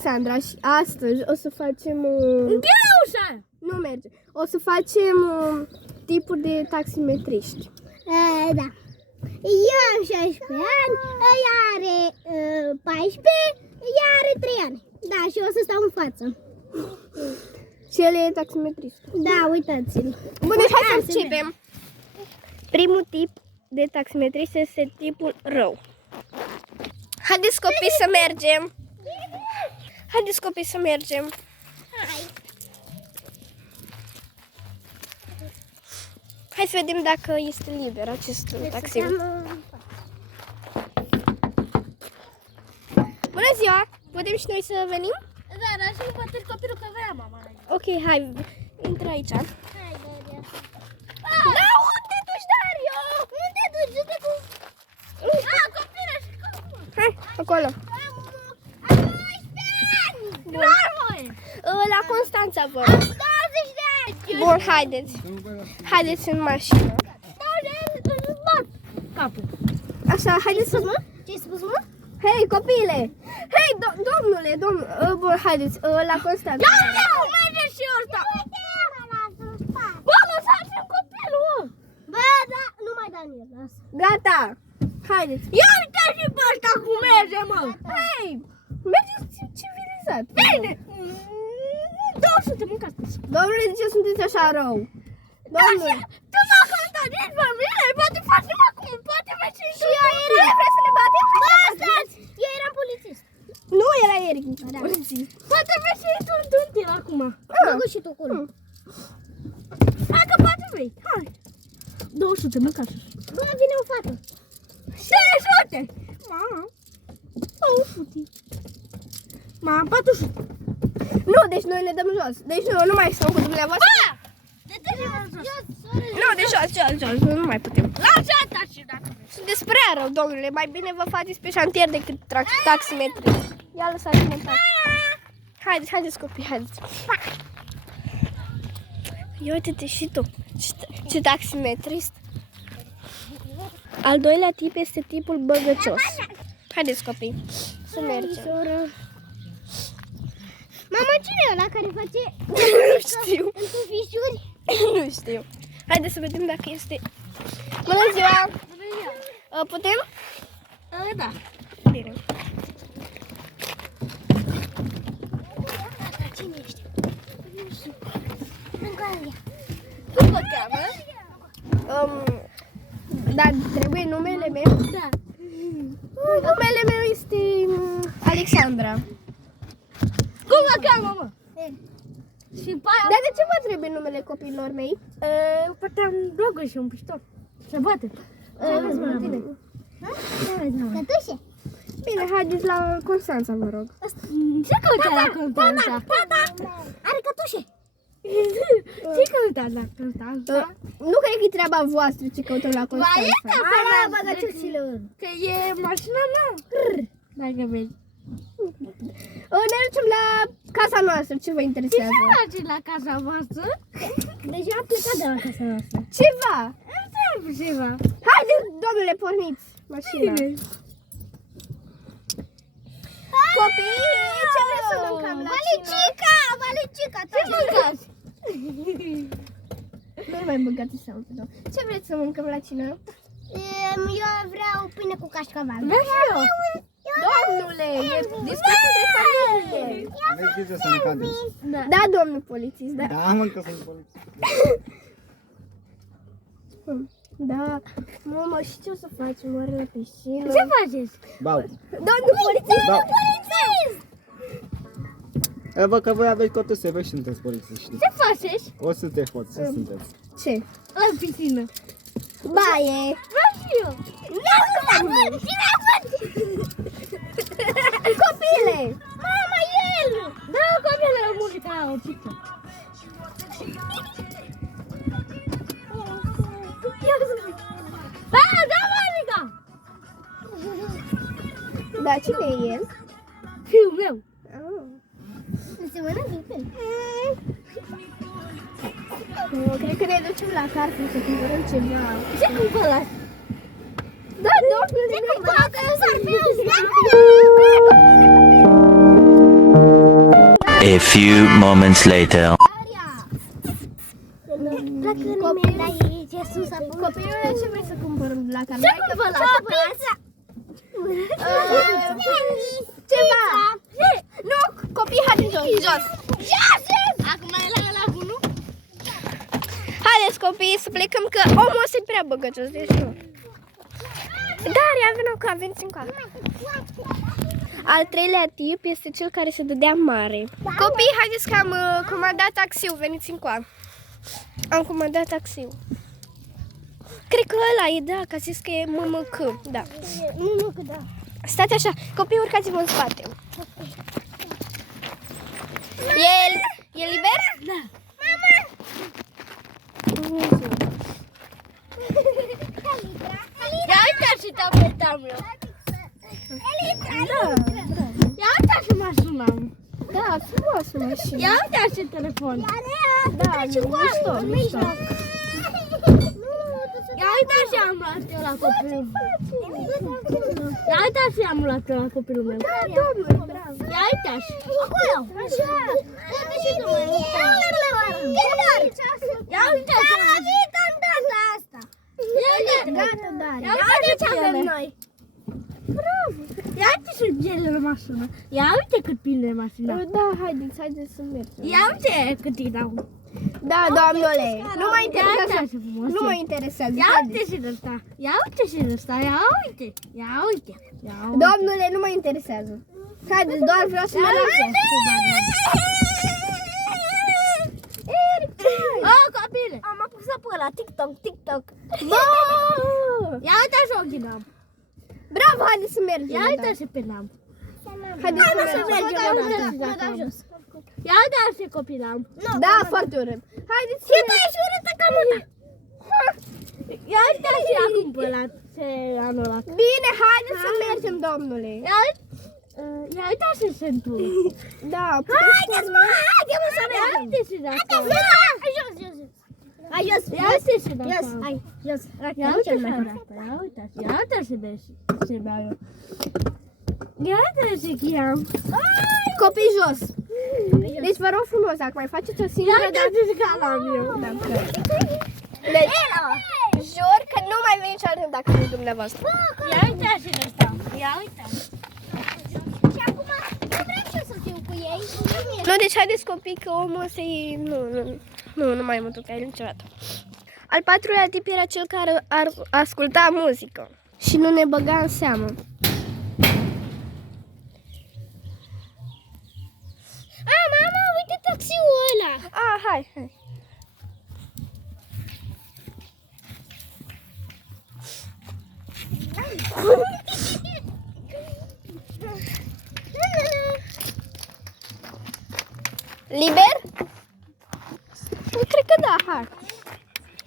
Alexandra și astăzi o să facem... Închide ușa aia! Nu merge. O să facem tipuri de taximetriști. Da. Eu am 16 ani, ea are 14, ea are 3 ani. Da, și o să stau în față. Și el e taximetrist. Da, uitați-l. Bun, deci hai să începem. Primul tip de taximetrist este tipul rău. Haideți copii să mergem. Haideți copii să mergem. Hai să vedem dacă este liber acest taxi. Bună ziua! Putem și noi să venim? Da, dar și nu poate copilul că vrea mama. Ok, hai, intră aici. Hai, Daria. Da, unde te duci, Dario? Unde te duci? Du-te cu... Copilă și copilul. Hai, acolo. Am 12 ani! Clar, măi! La Constanța, vă rog. 20 de ani! Bun, haideți. Haideți în mașină. Îți bat capul. Așa, haideți să... Ce ai spus, mă? Hei, copile! Hei, domnule, bun, haideți, la Constanța. Ia, merge și ăsta! Bă, lăsați-mi copilul, mă! Bă, da, nu mai da în el, lasă. Gata, haideți. Ia-l ca și pe ăsta cum merge, mă! Hei, mergeți civilizat. Bine! 200, mâncați! Domnule, de ce sunteți așa rău? Domnule. Tu m-a contat din familie, poate facem acum, poate facem și Și eu era, vreți să ne batem? Bă, stați! Eu eram polițist. Nu, era Eric. Poate facem și un tuntil acum. Mă și tu acolo. Hai că poate vrei, hai! 200, mâncați! Bă, vine o fată. 600! Mama! 200! Mama, 400! Nu, deci noi ne dăm jos. Deci nu mai stăm cu dumneavoastră. Ba! De ce ne dăm jos? Nu, de jos, nu mai putem. Lasă asta și dacă vrei. Sunteți prea rău, domnule. Mai bine vă faceți pe șantier decât taximetrist. Ia lăsați-mă în pace. Haideți copii, haideți. Ia uite-te și tu. Ce taximetrist. Al doilea tip este tipul băgăcios. Haideți copii, să mergem. Mama, cine e ăla care face Nu știu. în tufișuri? Nu știu. Haideți să vedem dacă este... Bună ziua! Putem? Da. Bine. Cine ești? Lângă aia. Cum vă cheamă? Dar trebuie numele meu? Da. Numele meu este Alexandra. Cum vă cheamă, mă? Și pe aia... Dar de ce vă trebuie numele copiilor mei? Poate am drogă și un piștor. Se bate. Ce aveți, mă, la tine? Ce aveți, mă? Cătușe? Bine, haideți la Constanța, vă rog. Ce căutați la Constanța? Are cătușe? Ce căutați la Constanța? Nu cred că e treaba voastră ce căutăm la Constanța. Ala băgăciuților. Că e mașina mea. Dacă vezi. Ne ducem la casa noastră, ce vă Ce interesează? faci la casa voastră? Deja am plecat de la casa noastră. Ceva! Înțeleg ceva. Haideți, domnule, porniți mașina. Copii, ce vreți să mâncăm la cină? Valicica, Ce mâncați? Nu mai băgați seama pe domnule. Ce vreți să mâncăm la cină? Eu vreau pâine cu cașcaval. Vreau și eu. Domnule, e discuție de familie. Aveți grijă să nu cadeți. Da, domnul polițist, da. Da, mă, că sunt polițist. Da. Mamă, și ce o să facem? Oare la piscină? Ce faceți? Bau. Domnul polițist! Da. Văd că voi aveți cotuse, voi și sunteți polițiști. Ce faceți? O să te hoți, ce sunteți? Ce? La piscină. Baie! Vreau și eu. Copile! Mama, el! Da, copilul la muzica aia, o cică. Da, Monica! Da, cine e el? Fiul meu. Înseamnă bine. Cred că ne ducem la Carrefour să cumpărăm ceva. Ce cumpărați? Da, domnule, ne Că s-ar fi A few moments later. Copilul de aici, e sus acolo. Copilul, ce vrei să cumpărăm de la care? Ce cumpăr la pizza? Ceva. Nu, copii, haideți jos. Acum e la nu? Haideți, copii, să plecăm, că omul ăsta e prea băgăcios, deci nu. Daria, vină cu, veniți încoa. Al treilea tip este cel care se dădea mare. Copii, haideți că am comandat taxiul, veniți încoa. Am comandat taxiul. Cred că ăla e, da, că a zis că e MMC, da. Nu, că da. Stați așa, copii, urcați-vă în spate. E liber? Da. Ia uite și tableta mea. Ia uite și mașina. Da, frumoasă mașină. Ia uite și telefon. Da, mișto. Ia uite și am luat eu la copilul. Ia uite și am luat eu la copilul meu. Da, domnule, bravo. Ia uite și. Acolo. Așa. Și tu mai Ia uite și. am dat asta. Ia uite. Gata, Daria. Ia uite ce avem avem noi. Ia uite și gelele în mașină. Ia uite cât pline mașina. Da, haideți să mergem. Ia uite cât îi dau. Da, doamnele, nu mă Ia interesează. uite ce frumos. Nu mă interesează. Ia uite și de ăsta. Ia uite și de ăsta. Ia uite. Ia uite. Ia uite. Domnule, nu mă interesează. Haideți, doar vreau să mă lase. Oh, copile. Am apăsat pe ăla, TikTok. Bă! Ia uite și ochii n-am. Bravo, haideți să mergem. Ia uite și pe n-am. Haideți să mergem. Mă dau jos. Ia uite și copii n-am. Da, foarte urât. Haideți să mergem. Ești urâtă ca mâna. Ia uite și acum pe ăla. Ce anul ăla. Bine, haideți să mergem, domnule. Ia uite și centul. Da, Haideți, mă, haide-mă să Ia mergem. uite și de asta. Hai jos. Hai jos. Ia uite și de Jos. asta. Hai, jos. Ia uite și de asta. Ia uite și. Ia uite și de ce beau eu. Ia uite și chiam. copii jos. Deci vă rog frumos, dacă mai faceți o Ia singură uite dată. și ca la eu. Deci, jur că nu mai vin niciodată dacă nu dumneavoastră. Ia uite și de asta. Ia uite. Și acum nu vreau și eu să fiu cu ei. Nu, deci haideți copii că omul ăsta e... Nu mai mă duc aici niciodată. Al patrulea tip era cel care ar asculta muzică și nu ne băga în seamă. Mama, uite taxiul ăla. Hai. Liber? Cred că da,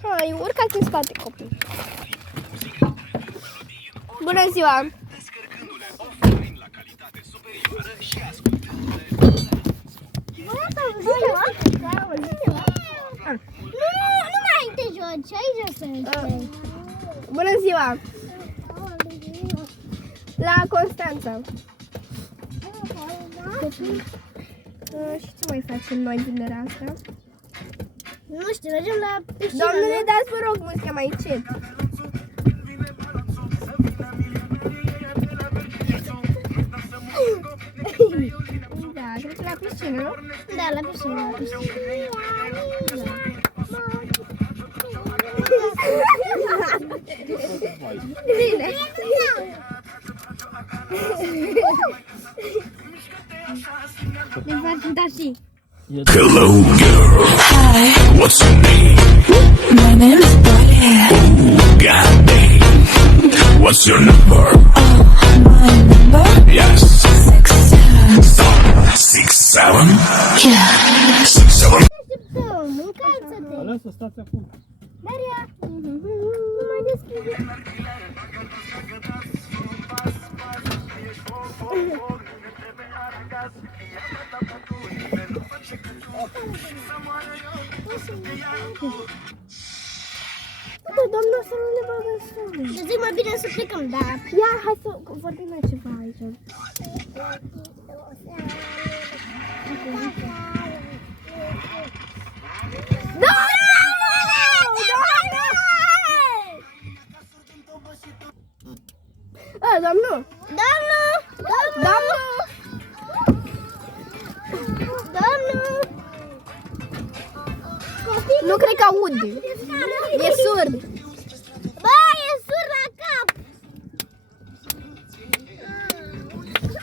hai, urcați în spate, copii. Bună ziua! Nu mai te joci, aici să stai. Bună ziua! La Constanța. Și ce mai facem noi vinerea asta? Nu știu, mergem la piscină. Domnule, dați vă rog muzica mai încet. Da, cred că la piscină, nu? Da, la piscină. Bine. Ne faci da și. Hello, girl. Hi. What's your name? My name is Buddy. God damn. What's your number? My number? Yes. 67. 6, 7. Yeah. 6, 7. Încalță-te. Lasă, stați acum. Daria, nu mai deschide. Da, doamna, să nu ne bagă în seamă. Să zic mai bine să plecăm, da. Ia, hai să vorbim noi ceva aici. Domnul! Nu cred că aud. E surd. Bă, e sur la cap!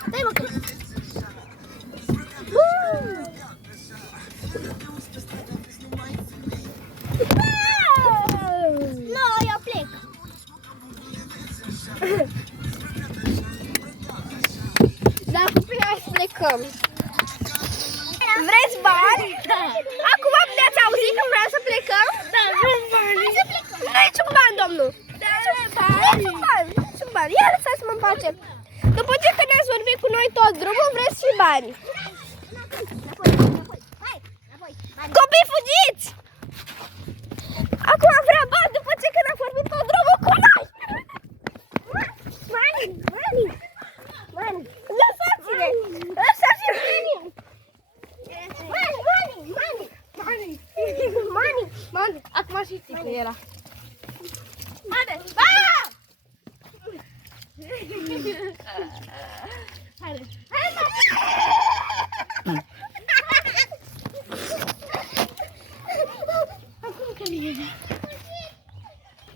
Stai mă, nu, eu plec. Da, cu bine hai să plecăm. Vreți bani? Acum ne-ați auzit că vreau să plecăm? Da, vrem bani. Hai să plecăm. Nu ai niciun ban, domnul. Niciun bani. Ia lăsați-mă în pace. După ce că ne-ați vorbit cu noi tot drumul, vreți și bani. Copii, fugiți! Acum vrea bani după ce că ne-a vorbit tot drumul cu noi. Bani. Lăsați-ne! Lăsați-ne! Money. Acum și știi că era.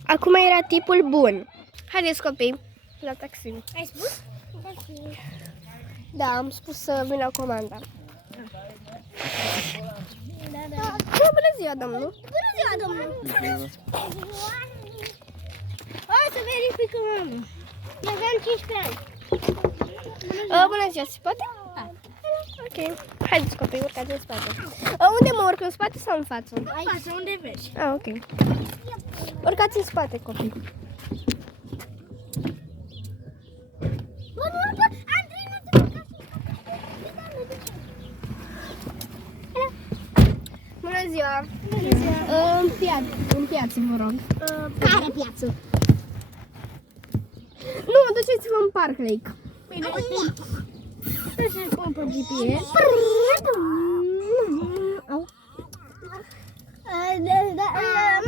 Acum era tipul bun. Haideți, copii, la taxi. Ai spus? Da, am spus să vină comanda. Da. Bună ziua, domnul. Bună ziua, domnul. Hai să verificăm, mamă. Eu aveam 15 ani. Bună ziua, se poate? Da. Ok. Haideți, copii, urcați în spate. Unde mă urc, în spate sau în față? Aici, unde vezi? Ok. Urcați în spate, copii. Bună ziua. În piață, vă rog. Care piață? Nu, duceți-vă în Park Lake. Bine, trebuie să-i pun pe GPS.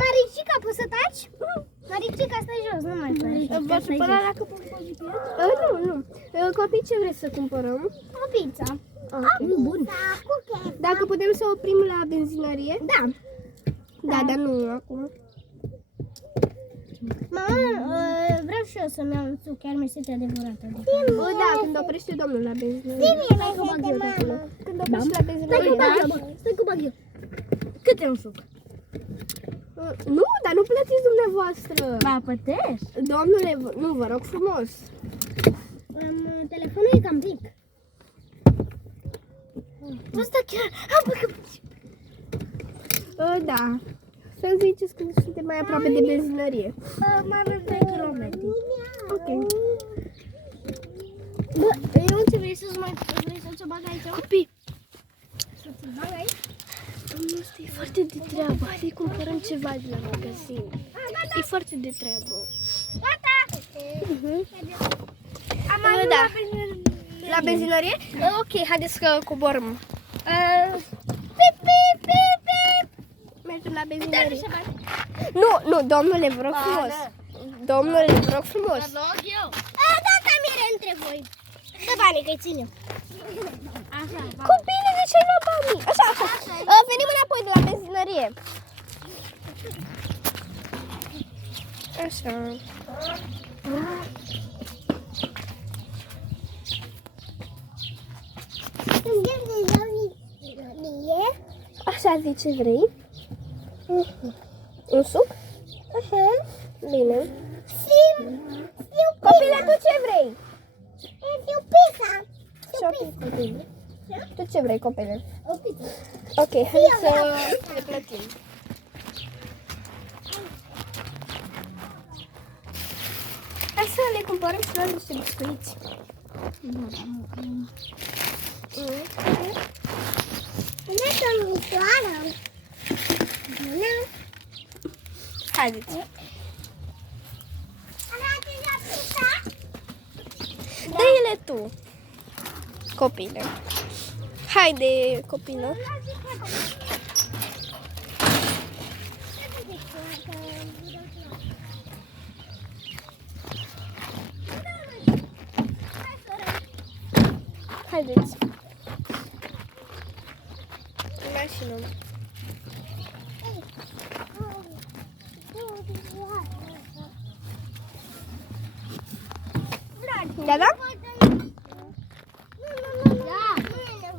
Maricica, poți să taci? Maricica, stai jos, nu mai faci. Vă supăra dacă pun pe GPS? Nu. Copii, ce vreți să cumpărăm? O pizza. Ok. Bun. Dacă putem să oprim la benzinărie? Da. Da, dar nu acum. Mama, vreau și eu să-mi iau un suc, chiar mi-e sete adevărată. Da, când oprește domnul la benzinărie. Stai cu bag eu de acolo. Când oprește la benzinărie. Stai cu bag eu. Cât e un suc? Nu, dar nu plătiți dumneavoastră. Ba, plătești? Domnule, nu, vă rog frumos. Telefonul e cam mic. Asta chiar... Da. Să ziceți când suntem mai aproape de benzinărie. Mai avem 2 km. Ok. Bă, eu ce vrei să-ți mai... Vrei să-ți o bag aici? Copii, Să-ți bag aici? asta e foarte de treabă. Hai să cumpărăm ceva de la magazin. E foarte de treabă. Gata! Am Da. ajuns la benzinărie. La benzinărie? Ok, haideți că coborăm. Mergem la benzinărie. Nu, domnule, vă rog frumos. Domnule, vă rog frumos. Rog eu. Tata mire între voi. Dă banii că-i țin eu. Așa, Copile, de ce ai luat banii? Așa. Venim înapoi de la benzinărie. Așa. Așa, zice, vrei? Un suc? Bine. Copile, tu ce vrei? Eu pizza. Și-o bine. Tu ce vrei, copile? O pizza. Ok, hai să le plătim. Hai să le cumpărăm și luăm niște biscuiți. Haideți. Dă-le tu, copile. Haide, copilă. Haideți. Mașină. Da, da?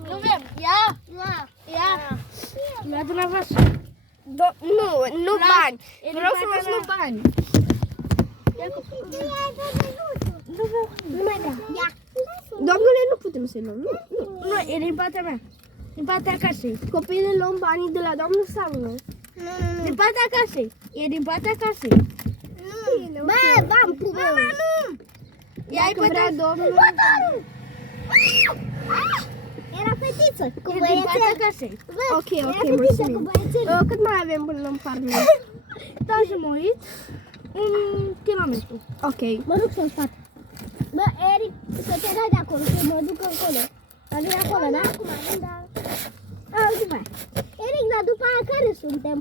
Nu vrem. Ia. La dumneavoastră. Nu bani. Vreau să vă spun bani. Nu mai vrea. Ia. Domnule, nu putem să-i luăm. Nu, e din partea mea. Din partea casei. Copiii luăm banii de la domnul sau nu? Din partea casei. E din partea casei. Bă, v-am pus. Mama, nu. Dacă vrea domnul... Era fetiță cu E din băiețel. partea casei. Ok, Era fetiță cu mulțumim. băiețel. Cât mai avem până la farmă? Da, și mă uit. Un kilometru. Ok. Mă duc să-l fac. Bă, Eric, să te dai de acolo, să mă duc încolo. Dar vine acolo, da? Acum, da. După aia. Eric, dar după aia care suntem?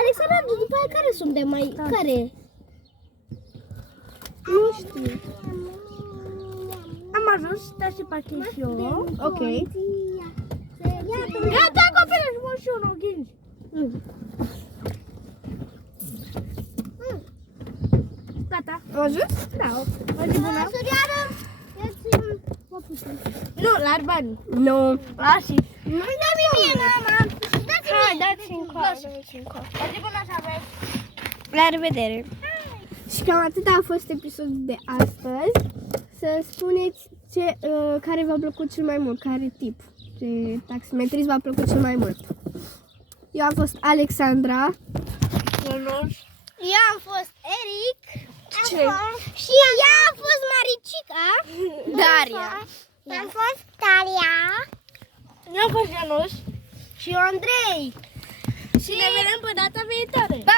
Alexandra, după aia care suntem mai... Care? Nu știu. Am ajuns, da și parchez și eu. Ok. Gata, copilă, și mă și eu, nu ghingi. Gata. Am ajuns? Da, o zi bună. Surioară, ia-ți o puțin. Nu, la bani. Nu. La și. Nu-mi dă mie, mama. Hai, dați-mi încoa. O zi bună să aveți. La revedere. Și cam atât a fost episodul de astăzi. Să spuneți care v-a plăcut cel mai mult, care tip de taximetrist v-a plăcut cel mai mult. Eu am fost Alexandra. Eu am fost Eric. Ce? Și ea a fost Maricica. Daria. Eu am fost Daria. Eu am fost Janusz. Și eu Andrei. Și ne vedem pe data viitoare. Bye!